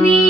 me.